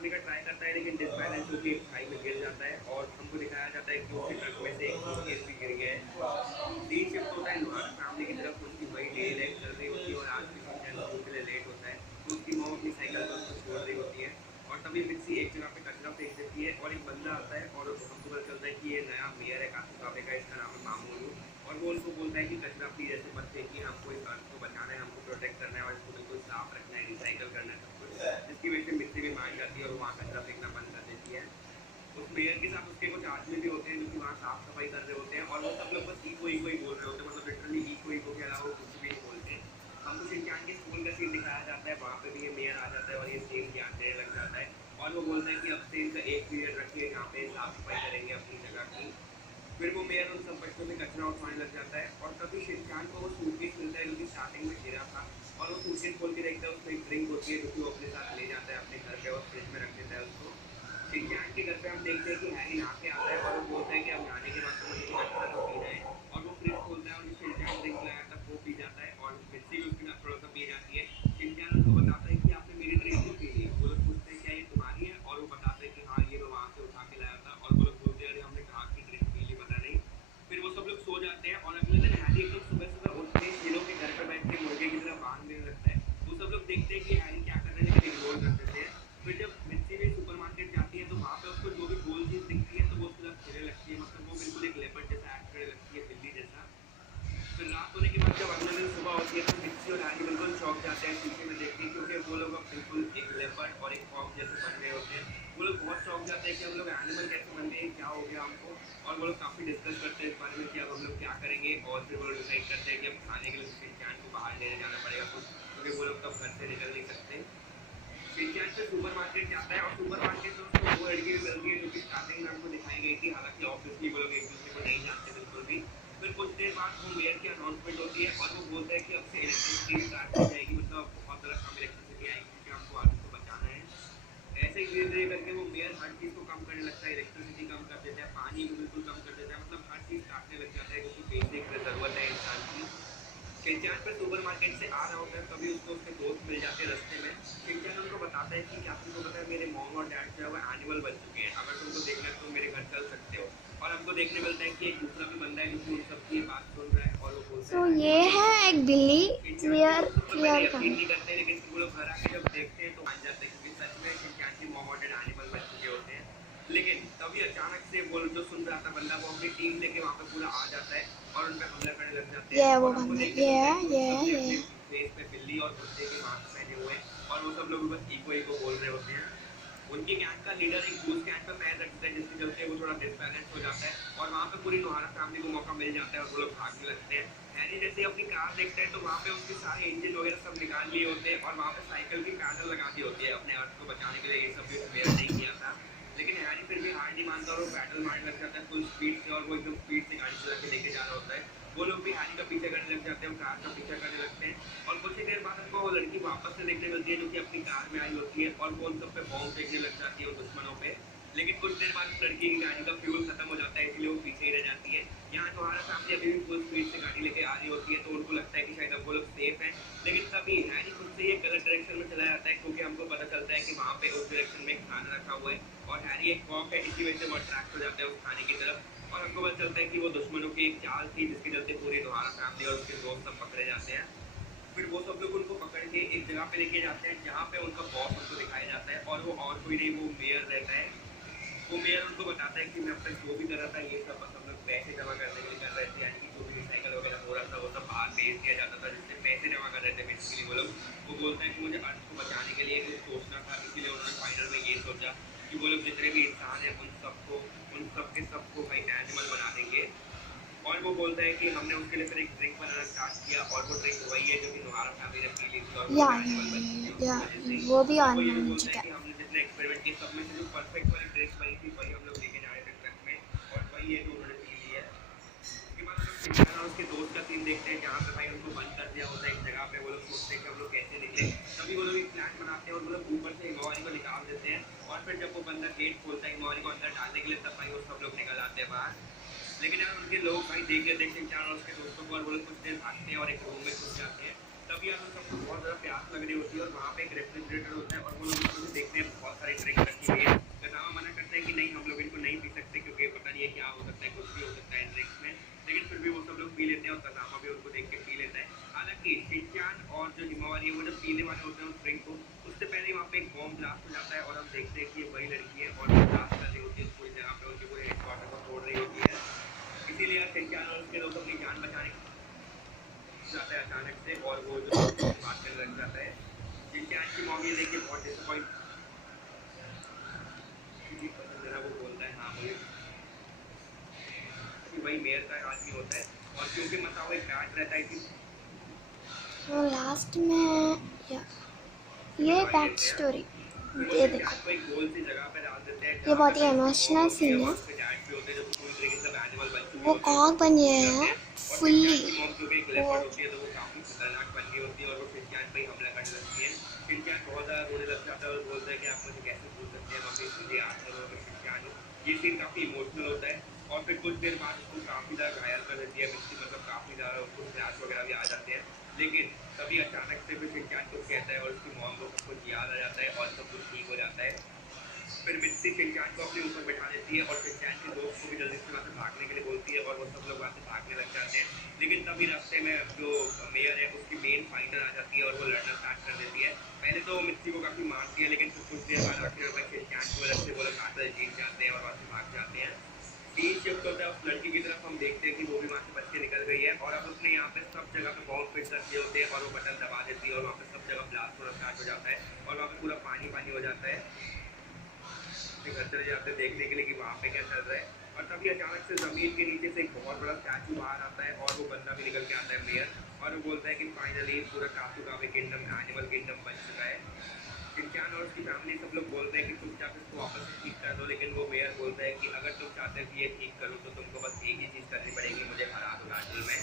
भागने का ट्राई करता है लेकिन डिसबैलेंस होकर एक खाई में गिर जाता है और हमको दिखाया जाता है कि उसके ट्रक में से एक सूटकेस भी गिर गया है। सीन शिफ्ट होता है लोहारा फैमिली की तरफ। उनकी वही डेली लाइफ चल रही होती है और आज भी शिनचैन स्कूल के लिए लेट होता है तो उसकी मॉम अपनी साइकिल पर उसको छोड़ रही होती है और तभी मिक्सी एक जगह पे कचरा फेंक देती है और एक बंदा आता है और हमको पता चलता है कि ये नया मेयर है काफी का, इसका नाम है मामूलू। और वो उनको बोलता है कि कचरा प्लीज ऐसे मत फेंकिए, हमको इस अर्थ को बचाना है, हमको प्रोटेक्ट करना है और इसको बिल्कुल साफ रखना है, रिसाइकल करना है सब कुछ। जिसकी वजह से मिट्टी भी मान जाती है और वहाँ कचरा फेंकना बंद कर देती है। उस मेयर के साथ उसके कुछ आदमी भी होते हैं जो कि वहाँ साफ सफाई कर रहे होते हैं और वो सब लोग बस इको ही बोल रहे होते हैं, मतलब लिटरली इको के अलावा वो कुछ भी नहीं बोलते। हमको शिनचैन के स्कूल का सीन दिखाया जाता है, वहाँ पे भी ये मेयर आ जाता है और ये सेम ज्ञान देने लग जाता है और वो बोलता है कि अब से इनका एक पीरियड रखिए जहाँ पे साफ सफाई करेंगे अपनी जगह की। फिर वो मेयर उन सब बच्चों से कचरा उठवाने लग जाता है और तभी शिनचैन को वो सूटकेस मिलता है जो कि स्टार्टिंग में गिरा था और वो सूटकेस खोल के देखता है उसमें एक ड्रिंक होती है जो कि वो अपने साथ ले जाता है अपने घर पे और फ्रिज में रख देता है उसको। शिनचैन के घर पे हम देखते हैं कि हैरी नहा के आता है और वो बोलता है कि अब नहाने के बाद तो मुझे कुछ अच्छा सा पीना है और वो फ्रिज खोलता है और जो शिनचैन ड्रिंक लाया था वो पी जाता है और मिर्ची भी उसके साथ थोड़ा सा पी जाती है। शिनचैन उनको बताता है कि आपने मेरी ड्रिंक क्यों पी ली है। वो लोग पूछते हैं क्या ये तुम्हारी है और वो बताते हैं कि हाँ ये मैं वहाँ से उठा के लाया था और वो लोग बोलते हैं अरे हमने कहा कि ड्रिंक पी ली पता नहीं। फिर वो सब लोग सो जाते हैं और अगले दिन हैरी एकदम सुबह सुबह उठ के हीरो के घर पे बैठ के मुर्गे की तरह बांग देने लगता है। वो सब लोग देखते हैं कि हैरी क्या कर रहे हैं लेकिन इग्नोर कर देते हैं। फिर जब मिर्ची भी सुपरमार्केट जाती है तो वहाँ पे उसको जो भी गोल चीज दिखती है तो वो उसके साथ खेलने लगती है, मतलब वो बिल्कुल एक लेपर्ड जैसा एक्ट करने लगती है, बिल्ली जैसा। फिर रात होने के बाद जब अगले दिन सुबह होती है तो मिर्ची और हैरी बिल्कुल चौंक जाते हैं शीशे में देख के क्योंकि वो लोग अब बिल्कुल एक लेपर्ड और एक फॉक्स जैसे बन गए होते हैं। वो लोग बहुत चौंक जाते हैं कि हम लोग एनिमल कैसे बन गए, क्या हो गया हमको। और वो लोग काफ़ी डिस्कस करते हैं इस बारे में कि अब हम लोग क्या करेंगे और फिर वो लोग डिसाइड करते हैं कि अब खाने के लिए शिनचैन को बाहर लेने जाना पड़ेगा कुछ क्योंकि वो लोग तब घर से निकल नहीं सकते। शिनचैन फिर सुपरमार्केट जाता है और सुपरमार्केट में उसको वो लड़की भी मिलती है जो कि स्टार्टिंग में हमको दिखाई गई थी, हालांकि ऑब्वियसली वो लोग एक दूसरे को नहीं जानते बिल्कुल भी। फिर कुछ देर बाद वो मेयर की अनाउंसमेंट होती है और वो बोलता है कि अब से इलेक्ट्रिसिटी स्टार्ट हो जाएगी, मतलब बहुत ज़्यादा कम इलेक्ट्रिसिटी आएगी क्योंकि हमको आदमी को बचाना है। ऐसे ही धीरे धीरे करके वो मेयर हर चीज़ को कम करने लगता है, इलेक्ट्रिसिटी कम कर देता है, पानी को बिल्कुल कम कर देता है, मतलब हर चीज़ काटने लग जाता है क्योंकि बेसिक ज़रूरत है इंसान की। शिनचैन पर सुपरमार्केट से आ रहा होता है तभी उसको उसके दोस्त मिल जाते हैं रास्ते में। शिनचैन उनको बताता है कि क्या तुमको पता है मेरे मॉम और डैड जो है वो एनिमल बन चुके हैं, अगर तुमको देखना है तो तुम मेरे घर चल सकते हो। और हमको देखने मिलता है कि एक दूसरा भी बंदा है जो कि उन सबकी ये बात सुन रहा है और वो बोलता है ये है एक बिल्ली शिनचैन के क्लियर दोस्त तो पहले क्लियर यकीन कहानी। नहीं करते लेकिन वो लोग घर आके जब देखते हैं तो मान जाते हैं क्योंकि सच में शिनचैन की मॉम और डैड एनिमल बन चुके होते हैं। लेकिन तभी अचानक से वो जो सुन रहा था बंदा वो अपनी टीम लेके वहाँ पे पूरा आ जाता है और उन पर हमला करने लग जाते हैं ये वो और हमको बंदा देखने मिलता है कि उन सब ने ये अपने फेस पे बिल्ली और कुत्ते के मास्क पहने हुए हैं और वो सब लोग बस इको बोल रहे होते हैं। उनकी गैंग का लीडर एक दूसरे गैंग पे पैर रखता है जिसके चलते वो थोड़ा डिसबैलेंस हो जाता है और वहाँ पे पूरी लोहारा फैमिली को मौका मिल जाता है और वो लोग भागने लगते हैं। हैरी जैसे अपनी कार देखते हैं तो वहाँ पे उसके सारे इंजन वगैरह सब निकाल लिए होते हैं और वहाँ पे साइकिल की पैडल लगा दी होती है अपने अर्थ को बचाने के लिए, ये सब भी वेयर नहीं किया था। लेकिन हैरी फिर भी हार नहीं मानता और वो पैडल मारने लग जाता है फुल स्पीड से और वो एकदम स्पीड से गाड़ी चला के लेके जा रहा होता है। वो लोग भी हैरी का पीछा करने लग जाते हैं, कार का पीछा करने लगते हैं और कुछ ही देर बाद हमको वो लड़की वापस से देखने मिलती है जो कि अपनी कार में आई होती है और वो उन सब पे बॉम्ब फेंकने लग जाती है उन दुश्मनों पे। लेकिन कुछ देर बाद उस लड़की की गाड़ी का फ्यूल खत्म हो जाता है इसलिए वो पीछे ही रह जाती है। यहाँ तुम्हारा सामने अभी भी फुल स्पीड से गाड़ी लेके आ रही होती है तो उनको लगता है कि शायद अब वो लोग सेफ है। लेकिन तभी हैरी खुद से ये गलत डायरेक्शन में चला जाता है क्योंकि हमको पता चलता है कि वहाँ पे उस डायरेक्शन में एक खाना रखा हुआ है और हैरी एक कॉक है, इसी वजह से वो अट्रैक्ट हो जाता है उस खाने की तरफ और हमको पता चलता है कि वो दुश्मनों की एक चाल थी जिसके चलते पूरी लोहारा फैमिली और उसके दोस्त सब पकड़े जाते हैं। फिर वो सब लोग उनको पकड़ के एक जगह पे लेके जाते हैं जहाँ पे उनका बॉस उनको दिखाया जाता है और वो और कोई नहीं वो मेयर रहता है। वो मेयर उनको बताता है कि मैं अब तक जो भी कर रहा था ये सब बस हम लोग पैसे जमा करने के लिए कर रहे थे, यानी कि जो भी रिसाइकल वगैरह हो रहा था वो सब बाहर भेज दिया जाता था जिससे पैसे जमा कर रहे थे बेसिकली वो लोग। वो बोलता है कि मुझे अर्थ को बचाने के लिए कुछ सोचना था इसीलिए उन्होंने फाइनल में ये सोचा कि वो लोग जितने भी इंसान हैं उन सबके सबको भाई एनिमल बना देंगे। और वो बोलता है कि हमने उसके लिए फिर एक ड्रिंक बनाना स्टार्ट किया और वो ड्रिंक वही है जो कि लोहारा फैमिली ने पी ली थी और वो लोग एनिमल बन चुके हैं या उसकी वजह से ही। वो भी और वो ये भी ऑनलाइन बोलता है चिकन। कि हमने जितने एक्सपेरिमेंट किए सब में से जो परफेक्ट वाली ड्रिंक बनी थी वही हम लोग लेके जा रहे थे ट्रक में और वही है जो उन्होंने पी ली है। उसके बाद हम लोग शिनचैन और उसके दोस्त का सीन देखते हैं जहाँ पे भाई उनको बंद कर दिया होता है एक जगह पे। वो लोग सोचते हैं कि हम लोग कैसे निकले, तभी वो लोग एक प्लान बनाते हैं और वो लोग ऊपर से इमोरी को निकाल देते हैं और फिर जब वो बंदा गेट खोलता है इमोरी को अंदर डालने के लिए तब भाई वो सब लोग निकल आते हैं बाहर। लेकिन यार उनके लोग भाई देख लेते हैं शिनचैन और उसके दोस्तों को और वो लोग कुछ देर भागते हैं और एक रूम में घुस जाते हैं। तब यार उन सबको बहुत ज़्यादा प्यास लग रही होती है और वहाँ पे एक रेफ्रिजरेटर होता है और वो लोग उसको देखते हैं बहुत सारे ड्रिंक एक बॉम्ब ब्लास्ट हो जाता है और हम देखते हैं कि वही लड़की है और वो ब्लास्ट कर रही होती है पूरी जगह पे, उनके पूरे हेडक्वार्टर को तोड़ रही होती है। इसीलिए शिनचैन और उसके दोस्त अपनी जान बचाने जाता है अचानक से, और वो जो बात करने लग जाता है। शिनचैन की मॉम ये देखिए बहुत डिसअपॉइंट पसंद है ना, वो बोलता है हाँ मुझे कि वही मेयर का आदमी होता है, और क्योंकि मसाओ एक बैट रहता है कि लास्ट में ये बैक स्टोरी ये देखो, कोई गोल सी जगह पे डाल देते हैं ये जहाँ बहुत पे ही उसकी इमोशनल मॉम होती है सीन है। और उसके डैड भी होते हैं जो कि पूरी तरीके से एनिमल बन चुके वो होते हैं, कॉक बन गए जाते हैं हैं। और फुल्ली। शिनचैन की मॉम क्योंकि एक वो लेपर्ड होती है तो वो काफी खतरनाक बन गई होती है और वो शिनचैन पे ही हमला करने लगती है। शिनचैन बहुत ज्यादा रोने लग जाता है और बोलता है कि आप मुझे कैसे भूल सकते हैं, मम्मी मुझे याद करो, मैं शिनचैन हूँ। ये सीन काफी इमोशनल होता है और फिर कुछ देर बाद उसको काफी ज्यादा घायल कर देती है मिक्सी, मतलब काफी ज्यादा उसको फ्लैश वगैरह भी आ जाते हैं। लेकिन तभी अचानक से फिर शिनचैन कुछ कहता है और उसकी मॉम को सब कुछ याद आ जाता है और सब कुछ ठीक हो जाता है। फिर मित्सी शिनचैन को अपने ऊपर बैठा देती है और शिनचैन के दोस्त को भी जल्दी से वहाँ से भागने के लिए बोलती है और वो सब लोग वहाँ से भागने लग जाते हैं। लेकिन तभी रास्ते में जो मेयर है उसकी मेन फाइटर आ जाती है और वो लड़ना स्टार्ट कर देती है। पहले तो मित्सी को काफी मारती है, लेकिन फिर कुछ देर बाद आखिर में शिनचैन की मदद से वो लोग काफी जीत जाते हैं और वहाँ से भाग जाते हैं। सीन शिफ्ट होता है उस लड़की की तरफ, हम देखते हैं कि वो भी वहाँ से बच के निकल गई है और अब उसने यहाँ पे सब जगह पे बॉम्ब फिट कर दिए होते हैं और वो बटन दबा देती है और वहाँ पे सब जगह ब्लास्ट होना स्टार्ट हो जाता है और वहाँ पे पूरा पानी पानी हो जाता है। घर चले जाते हैं देखने के लिए कि वहाँ पे क्या चल रहा है, और तभी अचानक से जमीन के नीचे से एक बहुत बड़ा स्टैचू बाहर आता है और वो बंदा भी निकल के आता है मेयर, और वो बोलता है कि फाइनली पूरा काफी किंगडम एनिमल किंगडम बन चुका है। शिनचैन और उसकी फैमिली सब लोग बोलते हैं कि चुपचाप इसको वापस से ठीक कर दो, लेकिन वो मेयर बोलता है कि अगर तुम चाहते हो कि ये ठीक करूँ तो तुमको बस एक ही चीज़ करनी पड़ेगी, मुझे हरा दो बैटल में।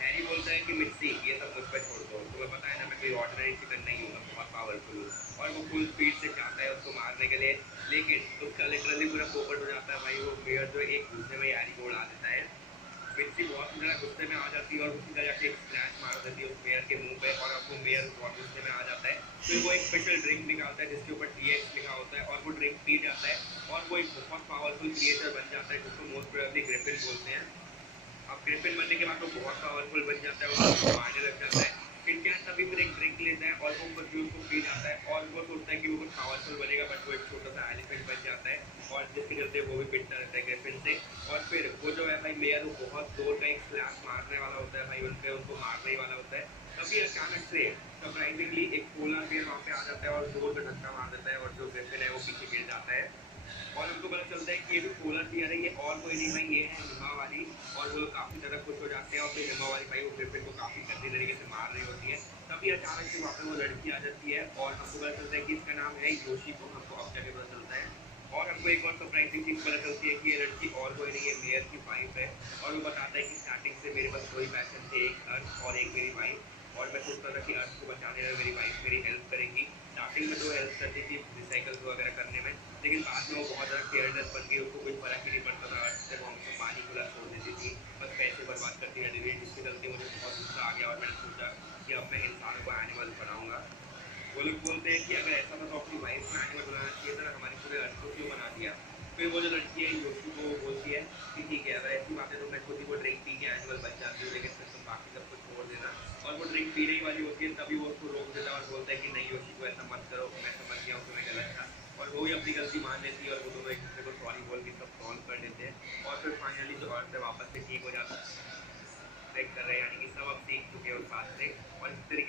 हैरी बोलता है कि मिट्टी ये सब मुझ पर छोड़ दो, तुम्हें पता है ना मैं कोई ऑर्डिनरी चिकन नहीं हूँ, मैं बहुत पावरफुल हूँ। और वो फुल स्पीड से जाता है उसको मारने के लिए, लेकिन उसका लिटरली पूरा पोपट हो जाता है भाई, वो मेयर जो एक दूसरे में हैरी को उड़ा देता है। मिर्ची बहुत ज़्यादा गुस्से में आ जाती है और उसी तरह जाके एक स्क्रैच मार देती है उस मेयर के मुंह पे, और अब वो मेयर बहुत गुस्से में आ जाता है। फिर वो एक स्पेशल ड्रिंक निकालता है जिसके ऊपर TX लिखा होता है और वो ड्रिंक पी जाता है और वो एक बहुत पावरफुल क्रिएचर बन जाता है जिसको मोस्ट प्रोबेबली ग्रिफिन बोलते हैं। अब ग्रिफिन बनने के बाद वो बहुत पावरफुल बन जाता है और उसको मारने लग जाता है। शिनचैन तभी फिर एक ड्रिंक लेता है और वो खुद भी उसको पी जाता है और वो सोचता है कि वो कुछ पावरफुल बनेगा, बट वो एक छोटा सा एलिफेंट बन जाता है और जिसके चलते वो भी पिटता रहता है ग्रिफिन से। और फिर वो जो है भाई मेयर, वो बहुत जोर का एक स्लैश मारने वाला होता है भाई उनपे, उनको मारने वाला होता है। तभी अचानक से सरप्राइजिंगली एक पोलर बियर वहाँ पे आ जाता है और जोर का धक्का मार देता है और जो ग्रिफिन है वो पीछे गिर जाता है। और उनको पता चलता है कि ये जो पोलर बियर है ये और कोई नहीं भाई, ये है हिमा वाली। और वो लोग काफी ज्यादा खुश हो जाते हैं और फिर हिमा वाली भाई वो ग्रिफिन को काफी गंदी तरीके से मार रही होती है। तभी अचानक से वहाँ पे वो लड़की आ जाती है और हमको पता चलता है कि इसका नाम है योशिको, हमको अब जाके पता चलता है। और हमको एक और सरप्राइजिंग चीज पता चलती है कि ये लड़की और कोई नहीं है, मेयर की वाइफ है। और वो बताता है कि स्टार्टिंग से मेरे पास दो ही पैशन थे, एक अर्थ और एक मेरी वाइफ, और मैं सोचता था कि अर्थ को बचाने में मेरी वाइफ मेरी हेल्प करेगी। स्टार्टिंग में तो हेल्प करती थी रिसाइकल वगैरह करने में, लेकिन बाद में वो बहुत ज़्यादा केयरलेस बन गई, उसको कोई फर्क ही नहीं पड़ता था अर्थ से, वो हमको पानी खुला छोड़ देती थी, बस पैसे बर्बाद करती रहती थी, जिसके चलते मुझे बहुत गुस्सा आ गया और मैंने सोचा कि अब मैं इंसानों को एनिमल बनाऊंगा। वो लोग बोलते हैं कि अगर ऐसा था तो अपनी वाइफ को एनिमल बनाना चाहिए था, हमारे पूरे अर्थ को क्यों बना दिया। फिर वो जो लड़की है योशी को बोलती है कि ठीक है अगर ऐसी बात है तो मैं खुद ही वो ड्रिंक पी के एनिमल बन जाती हूँ, लेकिन फिर तुम बाकी सब कुछ छोड़ देना। और वो ड्रिंक पीने ही वाली होती है तभी वो उसको रोक देता है और बोलता है कि नहीं योशी को ऐसा मत करो, मैं समझ गया हूँ तुम्हें गलत था। और वो भी अपनी गलती मान लेती है और वो दोनों एक दूसरे को सॉरी बोल के सब सॉल्व कर देते हैं और फिर फाइनली जो अर्थ है वापस से ठीक हो जाता है कर रहे हैं, यानी कि सब अब सीख चुके हैं उस बात से। और इस तरीके